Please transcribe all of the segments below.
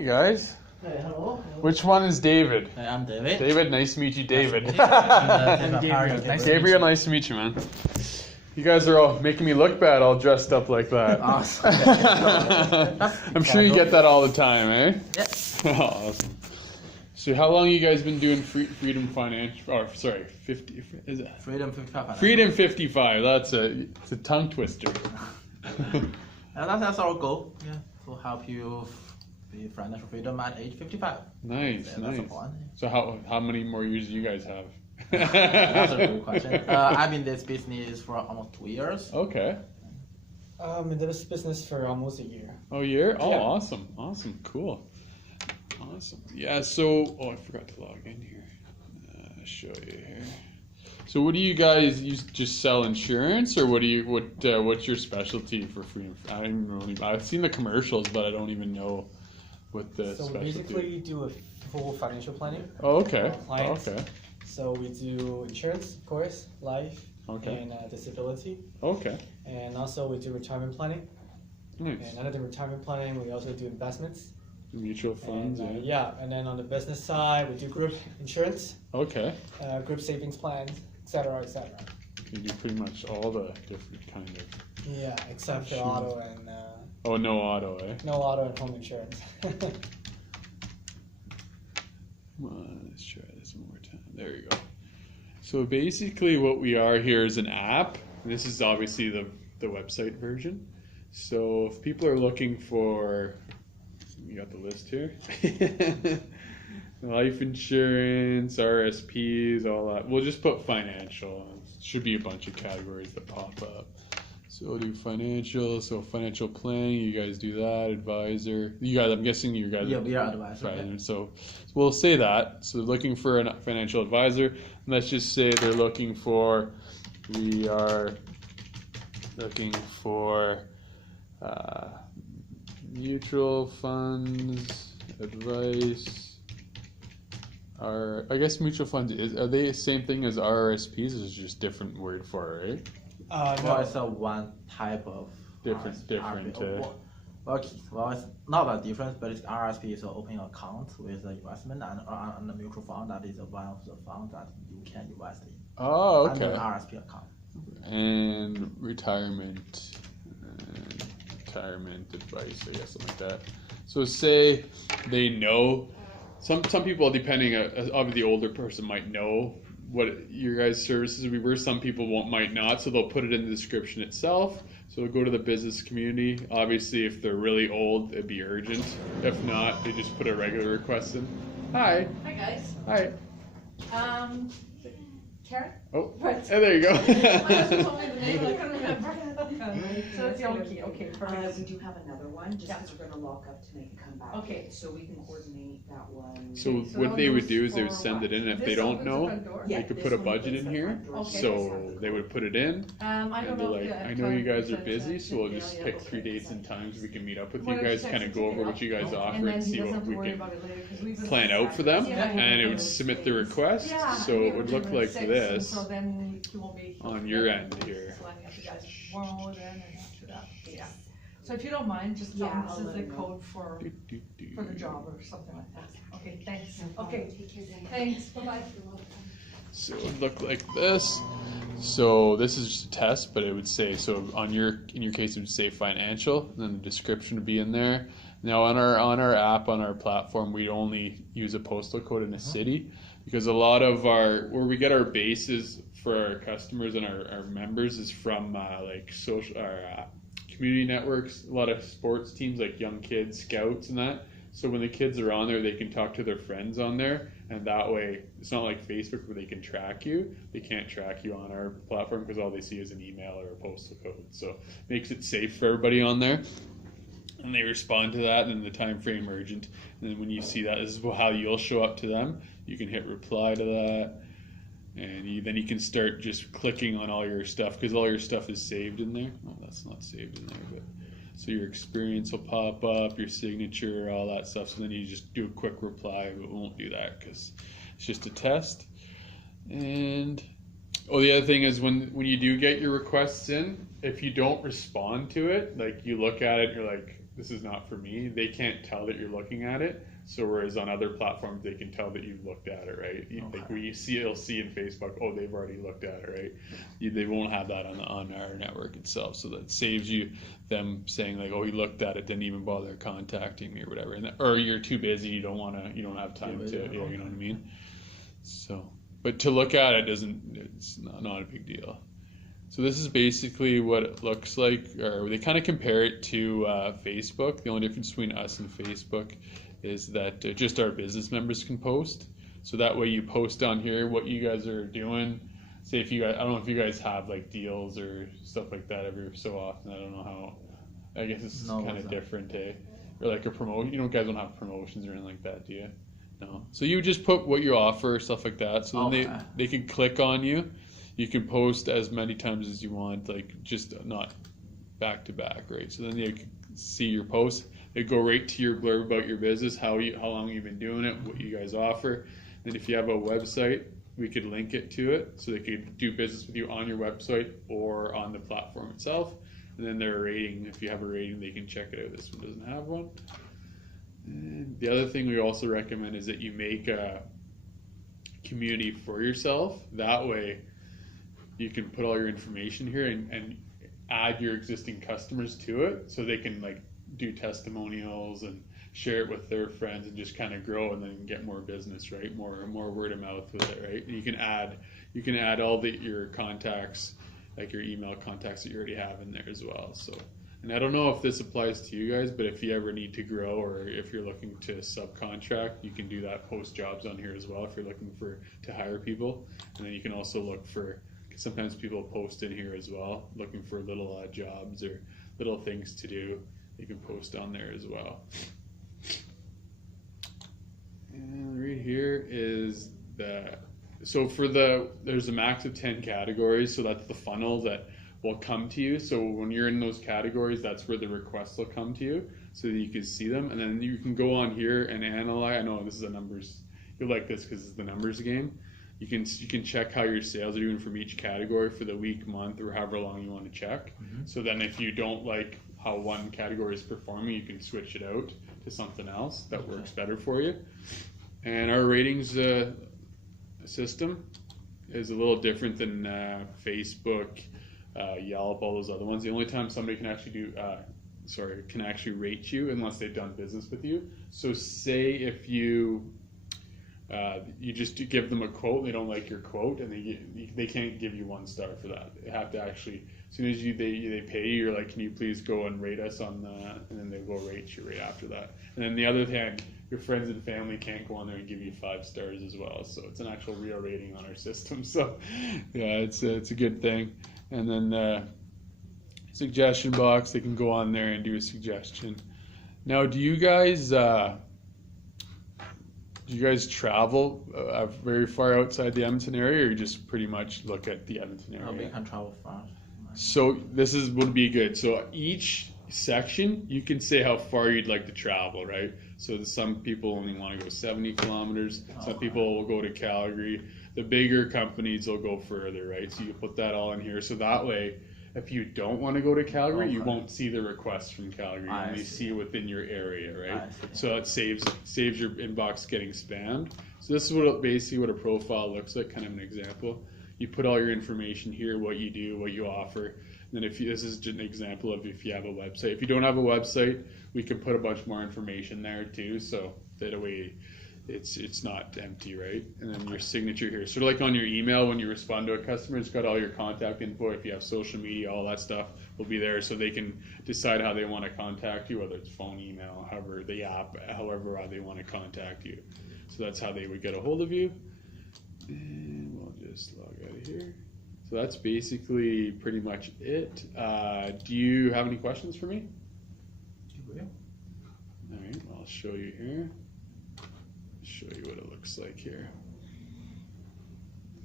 Hey guys. Hey, hello. Which one is David? Hey, I'm David. David, nice to meet you, David. I'm Gabriel. Gabriel, nice to meet you, man. You guys are all making me look bad, all dressed up like that. Awesome. I'm sure you get that all the time, eh? Yeah. Awesome. So, how long you guys been doing Freedom Financial? Or sorry, 50 is it? Freedom 55. Freedom 55. It's a tongue twister. That's our goal. Yeah, to help you be financial freedom at age 55. Nice, That's nice. the plan. So, how many more years do you guys have? That's a good question. I'm in this business for almost 2 years. Okay. In this business for almost a year. Oh, year? Oh, Yeah. awesome, cool. Awesome. Yeah, so, I forgot to log in here. Show you here. So what do you guys, you just sell insurance, or what's your specialty for Freedom? I don't even know. I've seen the commercials, but I don't even know what the So specialty. basically, we do a full financial planning. Oh, okay. for clients. Okay. So we do insurance, of course, life, Okay. and disability, Okay. and also we do retirement planning. Nice. And under the retirement planning, we also do investments. Mutual funds. And, Yeah. and then on the business side, we do group insurance, Okay. group savings plans, etc., etc. You do pretty much all the different kind of. Yeah, except for Sure. auto and Oh, no auto, eh? no auto and home insurance. Come on, let's try this one more time. There you go. So basically what we are here is an app. This is obviously the website version. So if people are looking for, you got the list here. Life insurance, RSPs, all that. We'll just put financial. Should be a bunch of categories that pop up. So we'll do financial, so financial planning, you guys do that, advisor. You guys, I'm guessing you guys Yeah, we are advisor. Right, so we'll say that. So they're looking for a financial advisor. And let's just say they're looking for, we are looking for mutual funds, advice. I guess mutual funds, are they the same thing as RRSPs? Is just different word for it, right? Well, it's one type of Different, Well, it's not that different, but it's RSP is opening account with the investment and the mutual fund. That is one of the funds that you can invest in. Oh, Under okay. the RSP account. And retirement advice, I guess, something like that. So say they know, some people, depending, obviously the older person might know what your guys' services were. Some people might not, so they'll put it in the description itself. So go to the business community. Obviously, if they're really old, it'd be urgent. If not, they just put a regular request in. Hi. Hi guys. Hi. Karen? Oh, Right. there you My husband go. told me the name, but I couldn't remember. So it's Yonki. Okay, perfect. We do have another one, just Yeah. because we're gonna lock up to make it come back. Okay. So we can coordinate that one. So So what that they would goes do is they would for send it in. If This they don't opens the know, front door? they Yeah, could this put a one budget opens in the here. front door. Okay. So they would put it in. I And don't they're know like, if I know you guys are busy, so we'll yeah, just yeah, pick okay. 3 dates and times we can meet up with What you if guys, she kind of texts go it over up? what you guys And offer then and he see doesn't what have to we worry can about it later, 'cause we've been plan out for them. Yeah. And it would submit the request. Yeah, So we it were would look doing like 6, and this. So then he won't be on your end here. So letting you guys tomorrow then and after that. Yeah. So if you don't mind, just tell Yeah, them I'll this is let the him know. code for the job or something like that. Okay, thanks. No problem. Okay, Take care, then. thanks. Bye-bye. So it would look like this. So this is just a test, but it would say, so in your case it would say financial, and then the description would be in there. Now on our app, on our platform, we only use a postal code in a city, because a lot of where we get our bases for our customers and our members is from like community networks, a lot of sports teams like Young Kids, Scouts and that. So when the kids are on there, they can talk to their friends on there, and that way it's not like Facebook where they can track you. They can't track you on our platform because all they see is an email or a postal code. So it makes it safe for everybody on there. And they respond to that, and the time frame urgent. And then when you see that, this is how you'll show up to them. You can hit reply to that, and then you can start just clicking on all your stuff, because all your stuff is saved in there. Oh, that's not saved in there, but so your experience will pop up, your signature, all that stuff. So then you just do a quick reply, but we won't do that because it's just a test. And the other thing is when you do get your requests in, if you don't respond to it, like you look at it, you're like, this is not for me, they can't tell that you're looking at it. So whereas on other platforms they can tell that you've looked at it, right? Like you'll see in Facebook, oh, they've already looked at it, right? They won't have that on our network itself. So that saves you them saying like, oh, he looked at it, didn't even bother contacting me or whatever, or you're too busy, you don't have time to, you know what I mean? So, but to look at it it's not a big deal. So this is basically what it looks like, or they kind of compare it to Facebook. The only difference between us and Facebook is that just our business members can post. So that way you post on here what you guys are doing. Say if you guys, I don't know if you guys have like deals or stuff like that every so often. I don't know how. I guess it's kind of different, eh? Or like a promotion. You guys don't have promotions or anything like that, do you? No. So you just put what you offer, stuff like that. So then they can click on you. You can post as many times as you want, like just not back to back, right? So then they can see your posts. They go right to your blurb about your business, how long you've been doing it, what you guys offer. And if you have a website, we could link it to it, so they could do business with you on your website or on the platform itself. And then their rating, if you have a rating, they can check it out. This one doesn't have one. And the other thing we also recommend is that you make a community for yourself. That way you can put all your information here and add your existing customers to it, so they can like do testimonials and share it with their friends and just kind of grow and then get more business, right? More word of mouth with it, right? And you can add all your contacts, like your email contacts that you already have in there as well. So, and I don't know if this applies to you guys, but if you ever need to grow or if you're looking to subcontract, you can do that, post jobs on here as well if you're looking to hire people. And then you can also look for, sometimes people post in here as well, looking for little jobs or little things to do. You can post on there as well. And right here is there's a max of 10 categories, so that's the funnel that will come to you. So when you're in those categories, that's where the requests will come to you, so that you can see them. And then you can go on here and analyze. I know this is a numbers, you'll like this because it's the numbers game. You can check how your sales are doing from each category for the week, month, or however long you want to check. Mm-hmm. So then if you don't like how one category is performing, you can switch it out to something else that works better for you. And our ratings system is a little different than Facebook, Yelp, all those other ones. The only time somebody can actually can actually rate you unless they've done business with you. So say if you just give them a quote, they don't like your quote, and they can't give you 1 star for that. They have to actually, as soon as they pay you, you're like, can you please go and rate us on that? And then they will rate you right after that. And then the other hand, your friends and family can't go on there and give you 5 stars as well. So it's an actual real rating on our system. So yeah, it's a good thing. And then suggestion box, they can go on there and do a suggestion. Now, do you guys travel very far outside the Edmonton area, or you just pretty much look at the Edmonton area? We can travel far. So this would be good. So each section, you can say how far you'd like to travel, right? So some people only want to go 70 kilometers. Some people will go to Calgary. The bigger companies will go further, right? So you put that all in here. So that way, if you don't want to go to Calgary, you won't see the requests from Calgary. You only see within your area, right? So it saves your inbox getting spammed. So this is basically what a profile looks like, kind of an example. You put all your information here, what you do, what you offer. And then this is just an example of if you have a website. If you don't have a website, we can put a bunch more information there too. So that way it's not empty, right? And then your signature here. Sort of like on your email when you respond to a customer, it's got all your contact info. If you have social media, all that stuff will be there, so they can decide how they want to contact you, whether it's phone, email, however the app, however they want to contact you. So that's how they would get a hold of you. And we'll just log out of here. So that's basically pretty much it. Do you have any questions for me? All right, I'll show you here. Show you what it looks like here.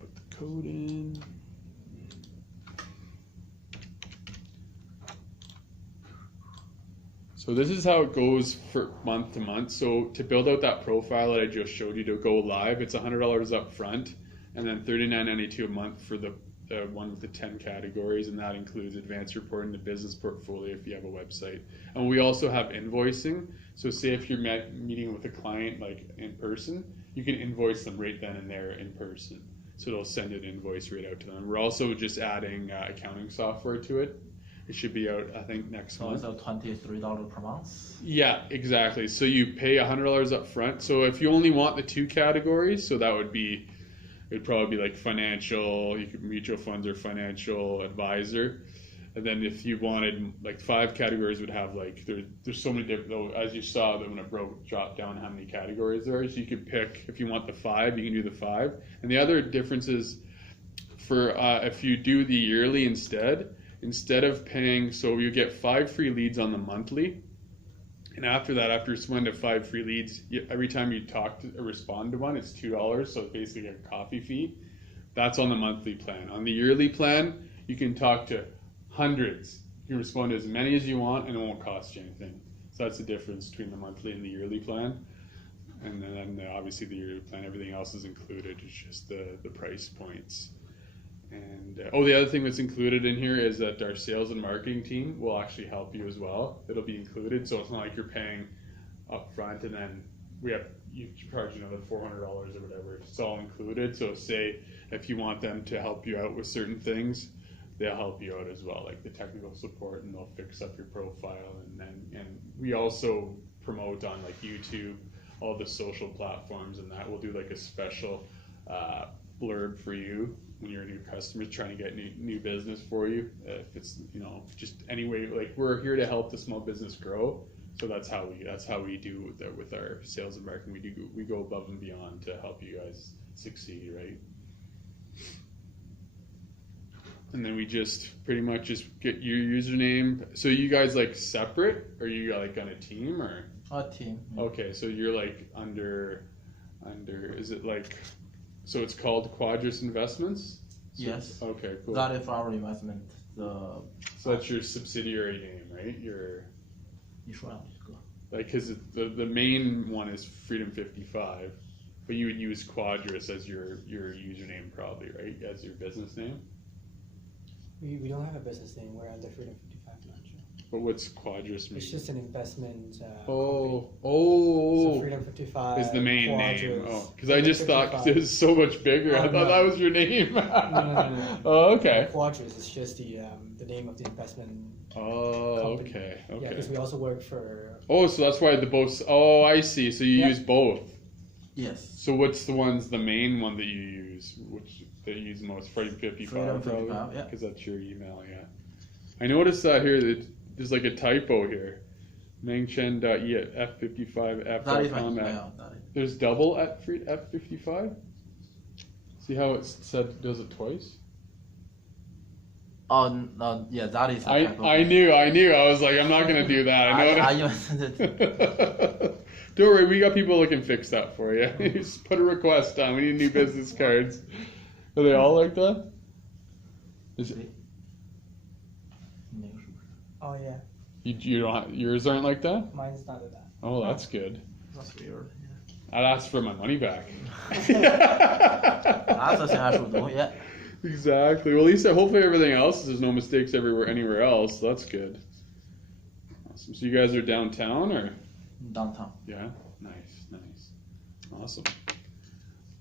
Put the code in. So this is how it goes for month to month. So to build out that profile that I just showed you to go live, it's $100 up front, and then $39.92 a month for the the one with the 10 categories, and that includes advanced reporting, the business portfolio if you have a website. And we also have invoicing. So say if you're meeting with a client like in person, you can invoice them right then and there in person. So it'll send an invoice right out to them. We're also just adding accounting software to it. It should be out, I think, next So month. it's $23 per month. Yeah, exactly. So you pay $100 up front. So if you only want the 2 categories, so that would be, it'd probably be like financial, you could mutual funds or financial advisor. And then if you wanted like 5 categories, would have like there's so many different. Though, as you saw, that when it dropped down how many categories there are. So you could pick if you want the 5, you can do the 5. And the other difference is for if you do the yearly instead of paying, so you get 5 free leads on the monthly, and after that, after it's 1 to 5 free leads, every time you talk to or respond to one, it's $2. So it's basically a coffee fee. That's on the monthly plan. On the yearly plan, you can talk to hundreds. You can respond to as many as you want, and it won't cost you anything. So that's the difference between the monthly and the yearly plan. And then obviously the yearly plan, everything else is included. It's just the price points. And the other thing that's included in here is that our sales and marketing team will actually help you as well. It'll be included, so it's not like you're paying up front and then you charge another $400 or whatever. It's all included. So say if you want them to help you out with certain things, they'll help you out as well, like the technical support, and they'll fix up your profile. And we also promote on like YouTube, all the social platforms, and that we'll do like a special blurb for you when you're a new customer trying to get new business for you. If it's just anyway, like we're here to help the small business grow. So that's how we do with our sales and marketing. We go above and beyond to help you guys succeed, right? And then we just pretty much just get your username. So you guys like separate, or you like on a team, or? A team. Yeah. Okay, so you're like under. Is it like? So it's called Quadris Investments? So Yes. Okay, cool. That is for our investment. So that's your subsidiary name, right? Your like, because the main one is Freedom 55, but you would use Quadris as your username probably, right? As your business name. We don't have a business name. We're under Freedom 55 now. But what's Quadris mean? It's just an investment. company. So Freedom 55 is the main Quadris. name. Oh, because I just thought 'cause it was so much bigger. I thought no. that was your name. No. Oh, okay. Quadris is just the name of the investment. Oh, company. okay. Yeah, because we also work for. Oh, so that's why the both. Oh, I see. So you use both. Yes. So what's the main one that you use? Which that you use most? Freedom 55, Freedom probably? 55, yeah. Because that's your email, yeah. I noticed that here that there's like a typo here. Mengchen.e at F55F.com. That is my email. There's double at F55? See how it said does it twice? Oh, no, yeah, that is a type of I knew. I was like, I'm not going to do that. I know. Don't worry, we got people that can fix that for you. Just put a request on. We need new business cards. Are they all like that? Is it, Oh yeah, you don't have, yours aren't like that? mine's not like that. Oh, that's good. That's weird. I'd ask for my money back. That's the thing I should do, yeah. Exactly. Well, at least hopefully everything else, there's no mistakes anywhere else. So that's good. Awesome. So you guys are downtown, or? Downtown. Yeah. Nice. Awesome.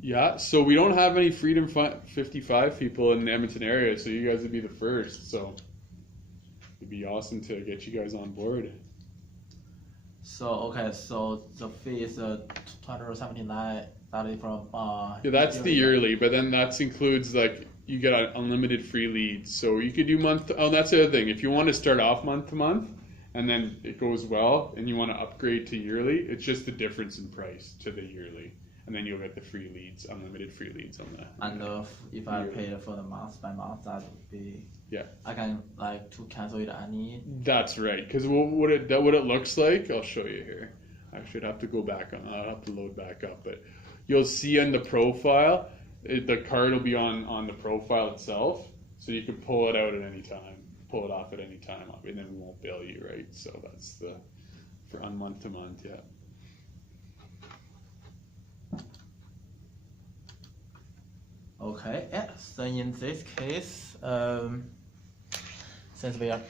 Yeah. So we don't have any Freedom 55 people in the Edmonton area, so you guys would be the first. So it'd be awesome to get you guys on board. So okay, so the fee is $279. That is from Yeah, that's the yearly, but then that includes like you get unlimited free leads. So you could do month. Oh, that's the other thing. If you want to start off month to month, and then it goes well, and you want to upgrade to yearly, it's just the difference in price to the yearly, and then you'll get the free leads, unlimited free leads on that. And if I pay for the month by month, that would be I can like to cancel it any. That's right. Because what it looks like, I'll show you here. I should have to go back on. I'll have to load back up, but you'll see on the profile, the card will be on the profile itself, so you can pull it out at any time. Pull it off at any time, and then we won't bill you, right? So that's for on month to month, yeah. Okay, yeah. So in this case, since we are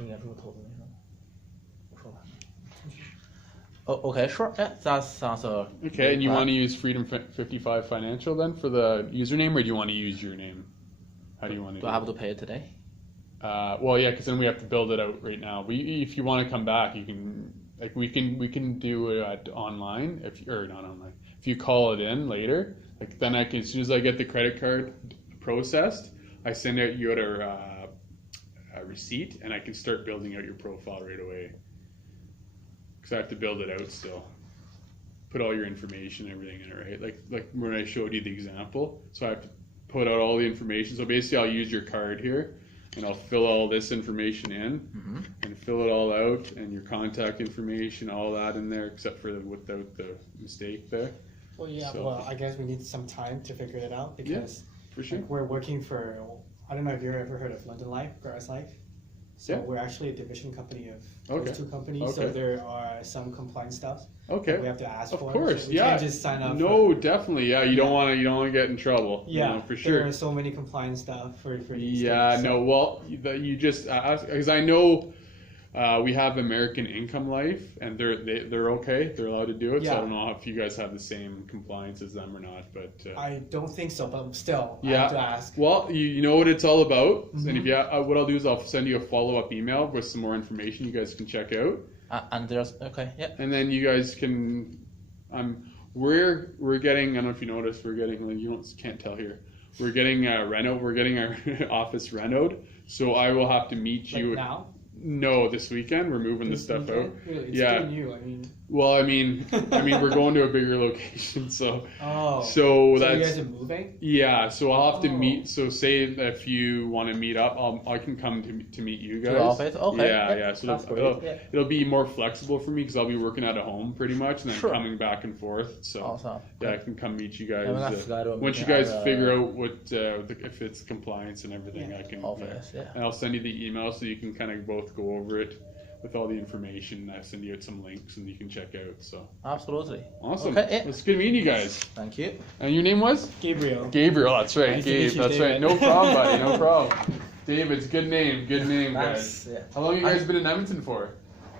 应该是投资那种，不说了。Oh, okay, sure. Yeah, that sounds a Okay, and you plan. want to use Freedom55 Financial then for the username, or do you want to use your name? How do you want to Do do I have it? to pay it today? Well, yeah, because then we have to build it out right now. If you want to come back, you can we can do it online or not online. If you call it in later, then as soon as I get the credit card processed, I send out you a receipt, and I can start building out your profile right away. Because I have to build it out still. Put all your information and everything in it, right? Like when I showed you the example. So I have to put out all the information. So basically I'll use your card here, and I'll fill all this information in, and fill it all out, and your contact information, all that in there, except for without the mistake there. Well, yeah. So- Well, I guess we need some time to figure it out because For sure. like, we're working for. I don't know if you've ever heard of London Life, Grass Life. So Yeah. we're actually a division company of Okay. those two companies. So Okay. there are some compliance stuff that Okay. we have to ask Of for. course, So we yeah. can't just sign up. No, definitely, yeah. You don't want to get in trouble. Yeah, you know, for There sure. are so many compliance stuff for these Yeah, things, so- no. Well, you just ask because I know we have American Income Life, and they're okay. They're allowed to do it. So I Yeah. don't know if you guys have the same compliance as them or not, but I don't think so, but still, I Yeah. have to ask. well, you know what it's all about. And if you, what I'll do is I'll send you a follow-up email with some more information you guys can check out, And there's okay, yeah. and then you guys can. We're getting. I don't know if you noticed. We're getting. Like, you can't tell here. We're getting reno. We're getting our office renoed. So I will have to meet Like you. now, No, this weekend we're moving the this stuff weekend? out. Really, it's Yeah. still new. I mean, Well, I mean, we're going to a bigger location, so oh, so you that's guys are moving? yeah. So I'll have to Oh. meet. So say if you want to meet up, I can come to meet you guys. To the office? Okay. Yeah. So That's it'll, great. Yeah. it'll be more flexible for me because I'll be working out of home pretty much, and then Sure. coming back and forth. So Awesome. yeah, I can come meet you guys. Yeah, we'll have to schedule a Once you meeting guys at, figure out what if it's compliance and everything, Yeah. I can. Office, yeah. And I'll send you the email so you can kind of both go over it with all the information. I send you out some links and you can check out. So Absolutely. awesome. Okay, yeah. It's good meeting you guys. Thank you. And your name was? Gabriel. Gabriel. That's right. Nice to Gabe. meet you, That's right. David. No problem, buddy. No problem. David's good name. Good name, guys. Thanks. Yeah. How long you guys been in Edmonton for?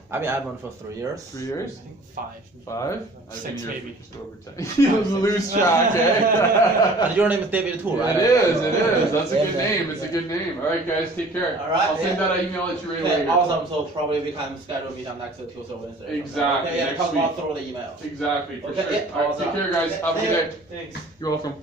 I've been admin for 3 years. 3 years? I think 5. 5? I've 6 been here maybe. for just over 10. You lose track, eh? And your name is David too, right? It is. It is. That's a good Yeah. name. It's a good name. All right, guys. Take care. All right, I'll send yeah. that email at you right Okay, away. awesome. So probably we can schedule meet up next Tuesday or Wednesday. Exactly, Okay, yeah, next come week. on through the email. Exactly. For Okay, sure. yeah, All right. awesome. Take care, guys. Have a good day. Thanks. You're welcome.